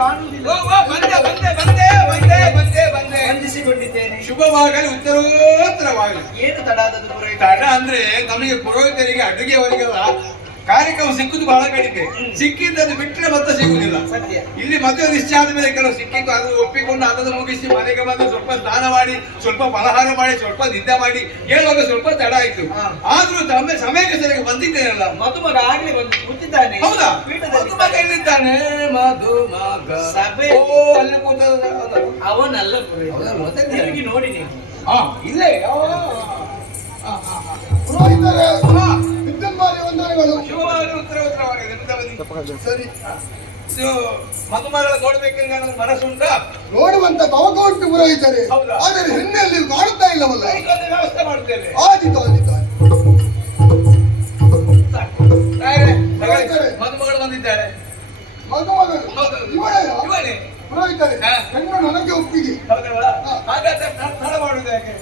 ಕಾಣುವುದಿಲ್ಲ. ಬಂದೆ ವಂದಿಸಿಕೊಂಡಿದ್ದೇನೆ. ಶುಭವಾಗಲಿ, ಉತ್ತರೋತ್ತರವಾಗಲಿ. ಏನು ತಡ ಆದದ್ದು ಪುರೋಹಿತ? ತಡ ಅಂದ್ರೆ ನಮಗೆ ಪುರೋಹಿತರಿಗೆ ಅಡುಗೆಯವರಿಗೆಲ್ಲ ಕಾರ್ಯಕ್ರಮ ಸಿಕ್ಕುದು ಬಹಳ ಕಡಿಮೆ. ಸಿಕ್ಕಿದ್ದನ್ನು ಬಿಟ್ಟರೆ ಮತ್ತೆ ಸಿಗುದಿಲ್ಲ. ಸತ್ಯ. ಇಲ್ಲಿ ಮದುವೆ ನಿಶ್ಚಯ ಆದ್ಮೇಲೆ ಕೆಲವು ಸಿಕ್ಕಿದ್ದು ಅದು ಒಪ್ಪಿಕೊಂಡು ಅದನ್ನು ಮುಗಿಸಿ ಮನೆಗೆ ಬಂದು ಸ್ವಲ್ಪ ಸ್ನಾನ ಮಾಡಿ, ಸ್ವಲ್ಪ ಫಲಹಾರ ಮಾಡಿ, ಸ್ವಲ್ಪ ನಿದ್ದೆ ಮಾಡಿ ಹೇಳುವಾಗ ಸ್ವಲ್ಪ ತಡ ಆಯ್ತು. ಆದ್ರೂ ಸಮಯಕ್ಕೆ ಸರಿಯಾಗಿ ಬಂದಿದ್ದೇನಲ್ಲ. ಮಧುಮಗ ಆಗ್ಲೇ ಬಂದು ಕೂತಿದ್ದಾನೆ. ಹೌದಾ? ಪೀಠದಲ್ಲಿ ಮಗ ಎಲ್ಲಿದ್ದಾನೆ? ಮಧುಮಗ ಸಭೆ. ಓ, ಅಲ್ಲಿ ಕೂತ ಅವನಲ್ಲ ಪುರೋಹಿತ. ತಿರುಗಿ ನೋಡಿ ನೀವು. ಇಲ್ಲೇ ಪುರೋಹಿತರೇ, ವಿದ್ಯುನ್ಮಾನ ವಂದನೆಗಳು. ಶುಭವಾಗಲಿ, ಉತ್ತರೋತ್ತರವಾಗಲಿ. ಸರಿ, ಮಧುಮಗಳ ನೋಡ್ಬೇಕಂದ್ರೆ ನನ್ನ ಮನಸ್ಸುಂಟಾ? ನೋಡುವಂತ ತವಕ ಉಂಟು ಪುರೋಹಿತರೇ. ಹೌದಾ? ಆದರೆ ಹೆಣ್ಣಲ್ಲಿ ಕಾಣುತ್ತಾ ಇಲ್ಲವಲ್ಲ. ಈಗೊಂದು ವ್ಯವಸ್ಥೆ ಮಾಡ್ತೇವೆ. ಆದಿತು ಆದಿತು ಮಧುಮಗಳು ಬಂದಿದ್ದಾರೆ. ಮದುಮಗಳು ಇವಳೆಯ? ಇವನೇ ಪುರೋಹಿತರೇ, ಹೆಣ್ಣು ನನಗೆ ಒಪ್ಪಿಗೆ. ಹೌದಲ್ವಾ? ಹಾಗಾದ್ರೆ ತಡ ಮಾಡುದು ಯಾಕೆ?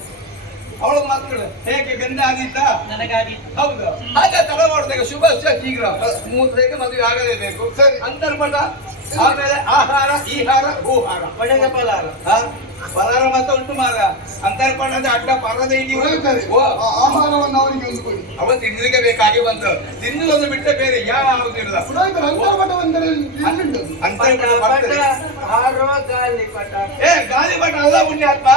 ಅವಳ ಮಾತುಗಳು ಹೇಗೆ ಗಂಡ ಆದೀತಾ? ನನಗಾಗಿ ಹೌದು. ಹಾಗೆ ತಡ ಮಾಡುದಾಗ ಶುಭ ಶೀಘ್ರ ಮೂತ್ರಕ್ಕೆ ಮದುವೆ ಆಗಲೇಬೇಕು. ಸರಿ. ಅಂತರ್ಪಟ, ಆಮೇಲೆ ಆಹಾರ, ಈಹಾರ, ಭೂಹಾರ, ಒಳ್ಳೆಯ ಫಲಾರ. ಫಲಾರ ಮಾತ್ರ ಉಂಟು ಮಾರ. ಅಂತರ್ಪಣದ ಅಡ್ಡ ಪರದ ಪುರೋಹಿತರೇ, ಆ ಆಹಾರವನ್ನು ಅವರಿಗೆ ಒಂದು ಕೊಡಿ. ಅವ ತಿನ್ನಲಿಕ್ಕೆ ಬೇಕಾಗಿ ಬಂತು. ತಿನ್ನುವುದನ್ನು ಬಿಟ್ಟರೆ ಬೇರೆ ಯಾವುದಿಲ್ಲ. ಪುರೋಹಿತರ ಅಂತರ್ಮಠವೆಂದರೆ ಎಲ್ಲಿಂದ? ಅಂತರ್ಪಣ ಬರ್ತದೆ. ಗಾಳಿಪಟ. ಗಾಳಿಪಟ ಅಲ್ಲ ಪುಣ್ಯಾತ್ಮ,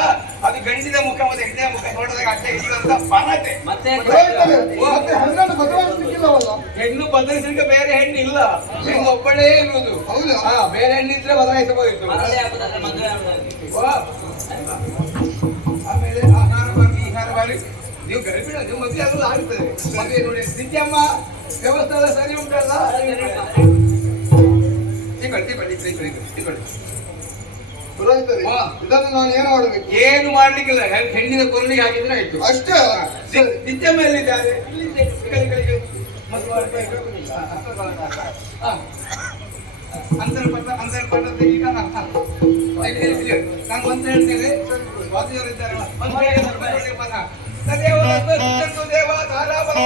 ಅದು ಗಂಡಿನ ಮುಖ ಮತ್ತೆ ಹೆಣ್ಣಿನ ಮುಖ ನೋಡಿದಾಗ ಅಡ್ಡ ಇರುವಂತ ಪರತೆ. ಮತ್ತೆ ಪುರೋಹಿತರೇ, ಮತ್ತೆ ಹೆಣ್ಣನ್ನು ಬದಲಾಯಿಸಲಿಕ್ಕಿಲ್ಲವಲ್ಲ? ಹೆಣ್ಣು ಬದಲಿಸಲಿಕ್ಕೆ ಬೇರೆ ಹೆಣ್ಣು ಇಲ್ಲ. ಹೆಣ್ಣು ಒಬ್ಬಳೇ ಇರುವುದು. ಹೌದಾ? ಬೇರೆ ಹೆಣ್ಣಿದ್ರೆ ಬದಲಾಯಿಸಬಹುದು. ಮದುವೆ ಆಗುದಾದ್ರೆ ಮದುವೆ ಆಗುದಾದ್ರೆ. ಆಮೇಲೆ ಆಹಾರ ಮಾಡಿ, ಈಹಾರ ಮಾಡಿ ನೀವು ಗರ್ಭಿಣ, ನೀವು ಮದುವೆ ಆಗೋದು ಆಗ್ತದೆ. ಮದುವೆ ನೋಡಿ ನಿತ್ಯಮ್ಮ ವ್ಯವಸ್ಥೆ ಎಲ್ಲ ಸರಿ ಉಂಟಲ್ಲ? ತಿಳ್ಕೊಳ್ಳಿ. ಪುರೋಹಿತರೇ, ಇದನ್ನು ನಾನು ಏನು ಮಾಡಬೇಕು? ಏನು ಮಾಡ್ಲಿಕ್ಕಿಲ್ಲ. ಹೆಣ್ಣಿನ ಕೊರಳಿಗೆ ಹಾಕಿದ್ರೆ ಆಯ್ತು ಅಷ್ಟೇ. ನಿತ್ಯಮ್ಮ ಎಲ್ಲಿದ್ದಾರೆ? ಅಂತರ್ಪಟ ಈಗ ನಾನು ಒಂದು ಹೇಳ್ತೇನೆ. ವಾದಿಯವರಿದ್ದಾರೆ. ದೇವ ಧಾರಾವಾಹಿ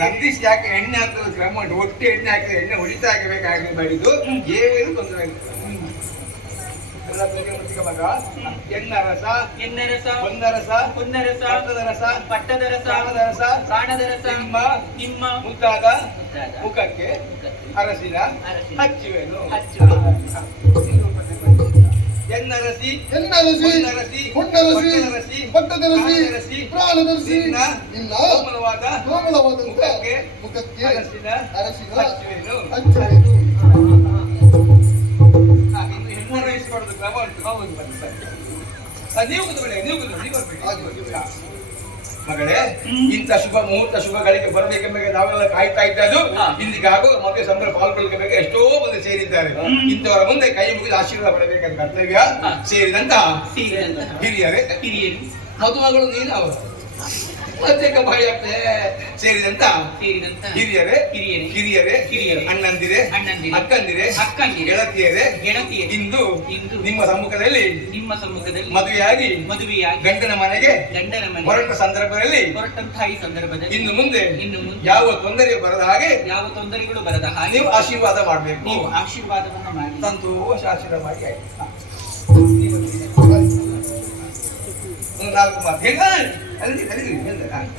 ನಂದಿಸಿ ಯಾಕೆ ಎಣ್ಣೆ ಹಾಕುವ ಕ್ರಮ ಉಂಟು. ಒಟ್ಟು ಎಣ್ಣೆ ಹಾಕಿದ್ರೆ ಎಣ್ಣೆ ಹೊಡಿತಾ ಆಗಬೇಕಾಗಿ ಮಾಡಿದ್ದು ಏನು ತೊಂದರೆ ಇಲ್ಲ. ಎಣ್ಣರಸ, ಎಣ್ಣರಸ, ಹೊನ್ನರಸ, ಹೊನ್ನರಸ, ಪಟ್ಟದರಸ, ಪಟ್ಟದರಸ, ಪ್ರಾಣದರಸ, ಪ್ರಾಣದರಸ, ನಿಮ್ಮ ಮುಂತಾದ ಮುಖಕ್ಕೆ ಅರಸಿನ ಹಚ್ಚುವೆನು. ಎನ್ನರಸಿ, ಹೆಣ್ಣರಸಿ, ಹೊನ್ನರಸಿ, ಪಟ್ಟದರಸಿ, ಪ್ರಾಣದರಸಿ, ಇನ್ನ ಕೋಮಲವಾದಂತ ಮುಖಕ್ಕೆ ಅರಸಿನ ಹಚ್ಚುವೆನು. ಹೆಣ್ಣು ಕ್ರಮ ಉಂಟು. ಹೌದು, ನೀವು ಮಗಳೇ, ಇಂಥ ಶುಭ ಮುಹೂರ್ತ ಶುಭಗಳಿಗೆ ಬರಬೇಕೆಂಬ ನಾವೆಲ್ಲ ಕಾಯ್ತಾ ಇದ್ದದ್ದು. ಇಲ್ಲಿಗಾಗೋ ಮದುವೆ ಸಂಬಳ ಪಾಲ್ಗೊಳ್ಳಬೇಕು. ಎಷ್ಟೋ ಮಂದಿ ಸೇರಿದ್ದಾರೆ. ಇಂಥವರ ಮುಂದೆ ಕೈ ಮುಗಿದು ಆಶೀರ್ವಾದ ಪಡಬೇಕಂತ ಕರ್ತವ್ಯ. ಸೇರಿದಂತಹ ಹಿರಿಯರೇ, ಮದುಮಗಳು ನೀನು ಅವರು ಪ್ರತ್ಯೇಕ ಬಾಯಿ ಆಗ್ತದೆ. ಸೇರಿದಂತ ಹಿರಿಯರೇ, ಅಣ್ಣಂದಿರೆ, ಅಕ್ಕಂದಿರೆ, ಗೆಳತಿಯರೇ, ಇಂದು ನಿಮ್ಮ ಸಮ್ಮುಖದಲ್ಲಿ ಮದುವೆಯಾಗಿ ಗಂಡನ ಮನೆಗೆ ಹೊರಟ ಸಂದರ್ಭದಲ್ಲಿ ಇನ್ನು ಮುಂದೆ ಯಾವ ತೊಂದರೆ ಬರದ ಹಾಗೆ ನೀವು ಆಶೀರ್ವಾದ ಮಾಡಬೇಕು. ಸಂತೋಷ ಆಶೀರ್ವಾದ ಮಾಡಿ ಆಯ್ತು. ನಾಲ್ಕು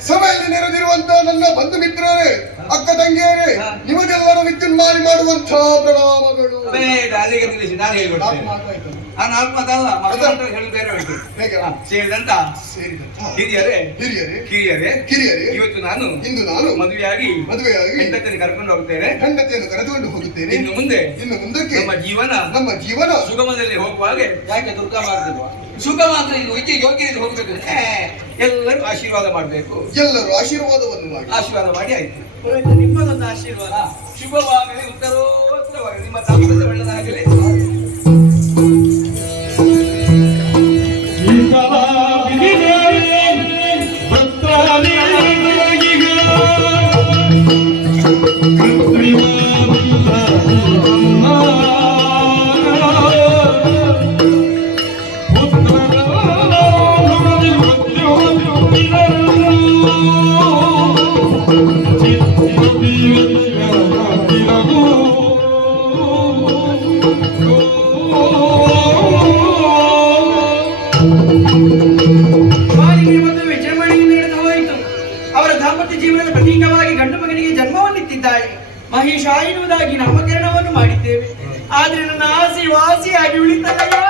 ಸಭೆಯಲ್ಲಿ ನೆರೆದಿರುವಂತ ನನ್ನ ಬಂಧು ಮಿತ್ರರೇ, ಅಕ್ಕ ತಂಗಿಯರೇ, ನಿಮಗೆಲ್ಲರೂ ವಿದ್ಯುನ್ಮಾನಿ ಮಾಡುವಂತ ಪ್ರಣಾಮಗಳು. ಬೇಡ, ಅಲ್ಲಿಗೆ ನಿಲ್ಲಿಸಿ, ನಾನು ಹೇಳ್ಕೊಡ್ತೇನೆ. ನಾಲ್ಕು ಮಾತಲ್ಲ, ಹೇಳಿ ಬೇರೆ ಉಂಟು. ಸೇರಿದಂತ ಹಿರಿಯರೇ, ಇಂದು ನಾನು ಮದುವೆಯಾಗಿ ಹೆಂಡತಿಯನ್ನು ಕರ್ಕೊಂಡು ಹೋಗುತ್ತೇನೆ. ಇನ್ನು ಮುಂದಕ್ಕೆ ನಮ್ಮ ಜೀವನ ಸುಗಮದಲ್ಲಿ ಹೋಗುವ ಹಾಗೆ ಯಾಕೆ ದುರ್ಗಾ ಮಾಡ್ತಿಲ್ವಾ? ಸುಗಮ ಅಂದ್ರೆ ಯೋಗ್ಯದಲ್ಲಿ ಹೋಗ್ಬೇಕು. ಎಲ್ಲರೂ ಆಶೀರ್ವಾದ ಮಾಡಬೇಕು. ಎಲ್ಲರೂ ಆಶೀರ್ವಾದವನ್ನು ಮಾಡಿ ಆಶೀರ್ವಾದ ಮಾಡಿ ಆಯ್ತು. ನಿಮ್ಮದೊಂದು ಆಶೀರ್ವಾದ. ಶುಭವಾಗಲಿ, ಉತ್ತರೋತ್ತರವಾಗಲಿ, ನಿಮ್ಮ ದಾಂಪತ್ಯ ಒಳ್ಳೆದಾಗಲಿ. ಜೀವನದ ಪ್ರತೀಕವಾಗಿ ಗಂಡು ಮಗನಿಗೆ ಜನ್ಮವನ್ನಿತ್ತಿದ್ದಾಳೆ. ಮಹೇಶ ಎನ್ನುವುದಾಗಿ ನಾಮಕರಣವನ್ನು ಮಾಡಿದ್ದೇವೆ. ಆದ್ರೆ ನನ್ನ ಆಸೆ ವಾಸಿಯಾಗಿ ಉಳಿತದೆಯಾ?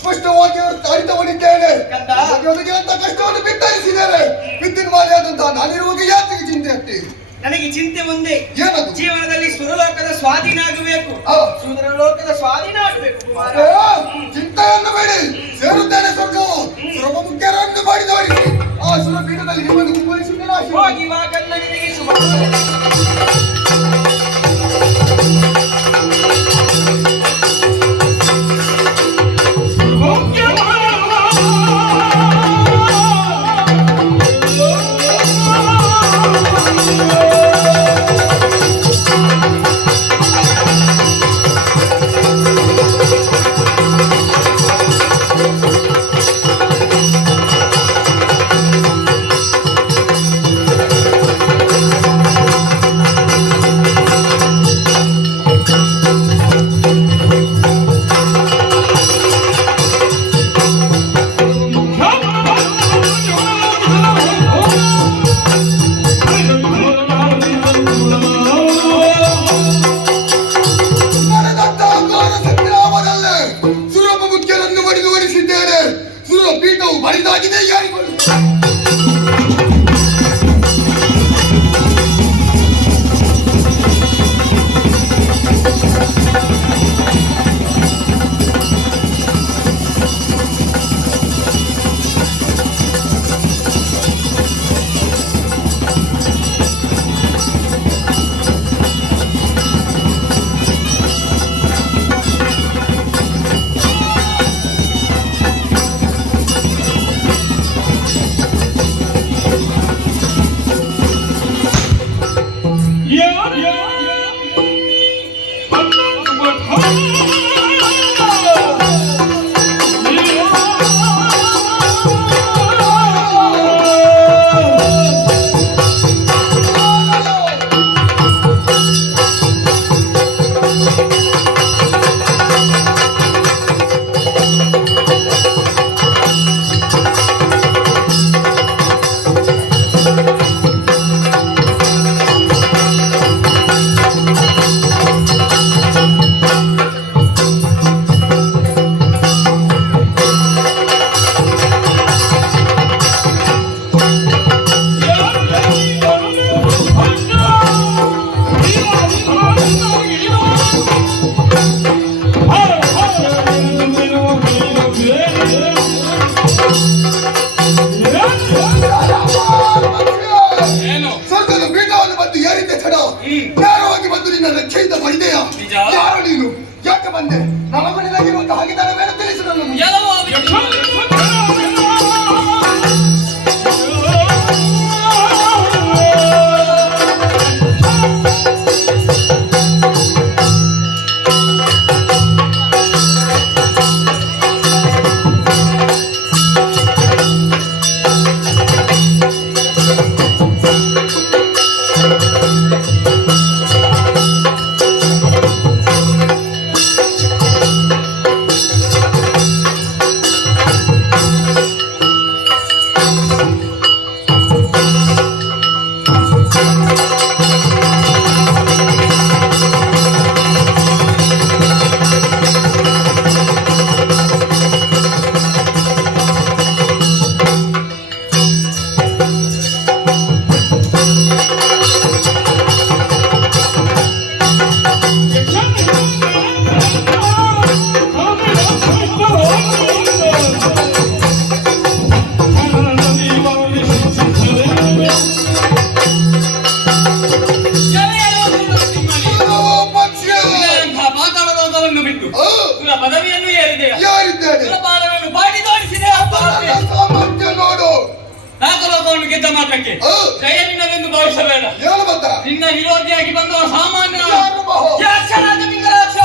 ಸ್ಪಷ್ಟವಾಗಿ ಅರಿತವನಿದ್ದೇನೆ. ಕಷ್ಟವನ್ನು ಬಿತ್ತರಿಸಿದ್ದಾರೆ. ವಿದ್ಯುನ್ ಮಾಲಿಯಾದಂತಹ ನಾನಿರುವಾಗ ಯಾತಿಗೆ ಚಿಂತೆ ಅತ್ತಿ? ನನಗೆ ಚಿಂತೆ ಒಂದೇ, ಏನದು? ಜೀವನದಲ್ಲಿ ಸುರಲೋಕದ ಸ್ವಾಧೀನ ಆಗಬೇಕು, ಸುರಲೋಕದ ಸ್ವಾಧೀನ ಆಗಬೇಕು. ಚಿಂತೆಯನ್ನು ಬೇಡಿ, ಸೇರುತ್ತೇನೆ ಸ್ವರ್ಗವು. ಸುರಭ ಮುಖ್ಯರನ್ನು ಮಾಡಿದವರಿಗೆ ಆ ಸುರಪೀಠದಲ್ಲಿ ನಿಮ್ಮನ್ನು ಕುಂಭರಿಸುತ್ತೇನೆ. ಹೋಗಿ ಬಾ ಕನ್ನಡಿಗೆ ಶುಭ. ಪೀಠವು ಬರಿದಾಗಿದೆ ಯಾರಿಗೂ. ಯಾರು ನೀನು? ಯಾಕೆ ಬಂದೆ? ನಮಗೊಳಿದಾಗಿರುವಂತಹ ಹಾಗಿದ್ದಾನೆ ತಿಳಿಸು ನನಗೆ. ಕುಲವನ್ನು ಬಿಟ್ಟು ಆ, ಕುಲ ಪದವಿಯನ್ನು ಏರಿದೆಯ ಯಾರಿದ್ದಾನೆ ಕುಲಪಾಲವನ್ನು ಬಾಟಿ ತೋರಿಸಿದೆ ಸಾಮರ್ಥ್ಯ ನೋಡು. ನಾಲ್ಕು ಲೋಕವನ್ನು ಗೆದ್ದ ಮಾತ್ರಕ್ಕೆ ಆ, ಜಯ ನಿನ್ನದೆಂದು ಭಾವಿಸಬೇಡ. ಏನು ಬಂದ ನಿನ್ನ ವಿರೋಧಿಯಾಗಿ ಬಂದ ಸಾಮಾನ್ಯ ಯಾರು ಮಹೋ? ಯಾಕ್ಷರಾಜ ಪಿಂಗರಾಕ್ಷ.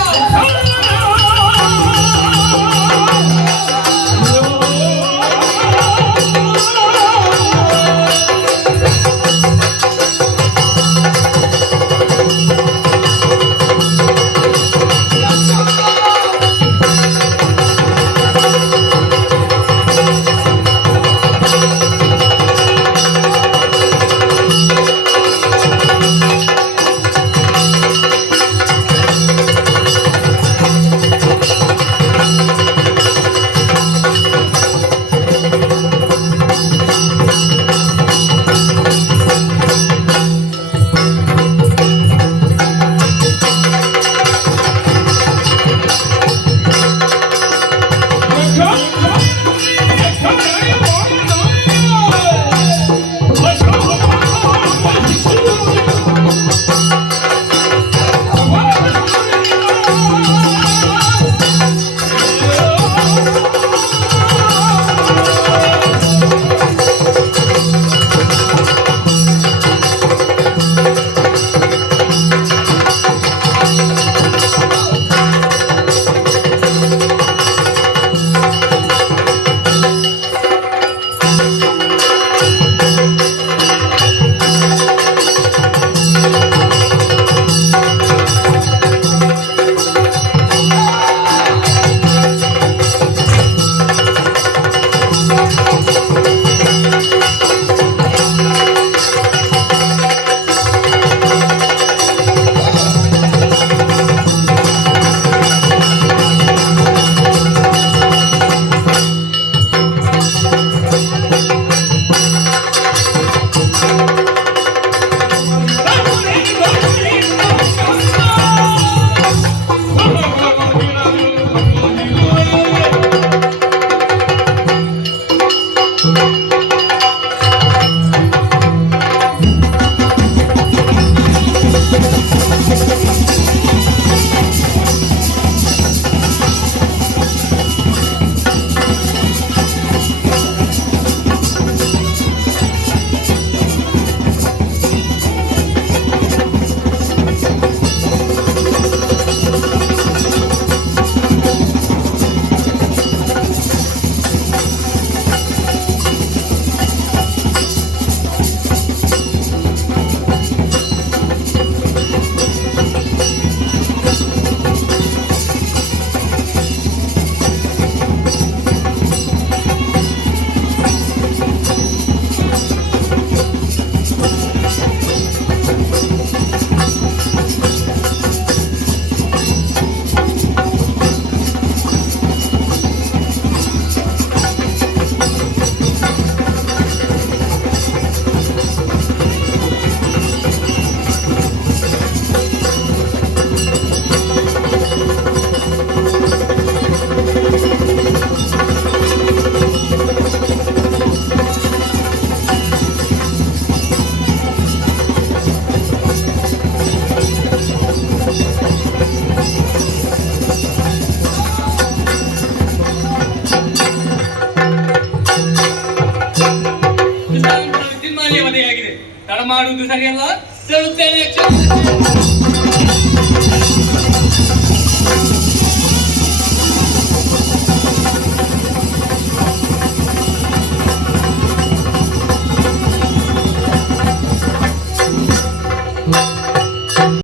ತೀರ್ಮಾನ ಮದುವೆಯಾಗಿದೆ. ತಡ ಮಾಡುವುದು ಸರಿಯಲ್ಲ. ಹೇಳುತ್ತೇನೆ.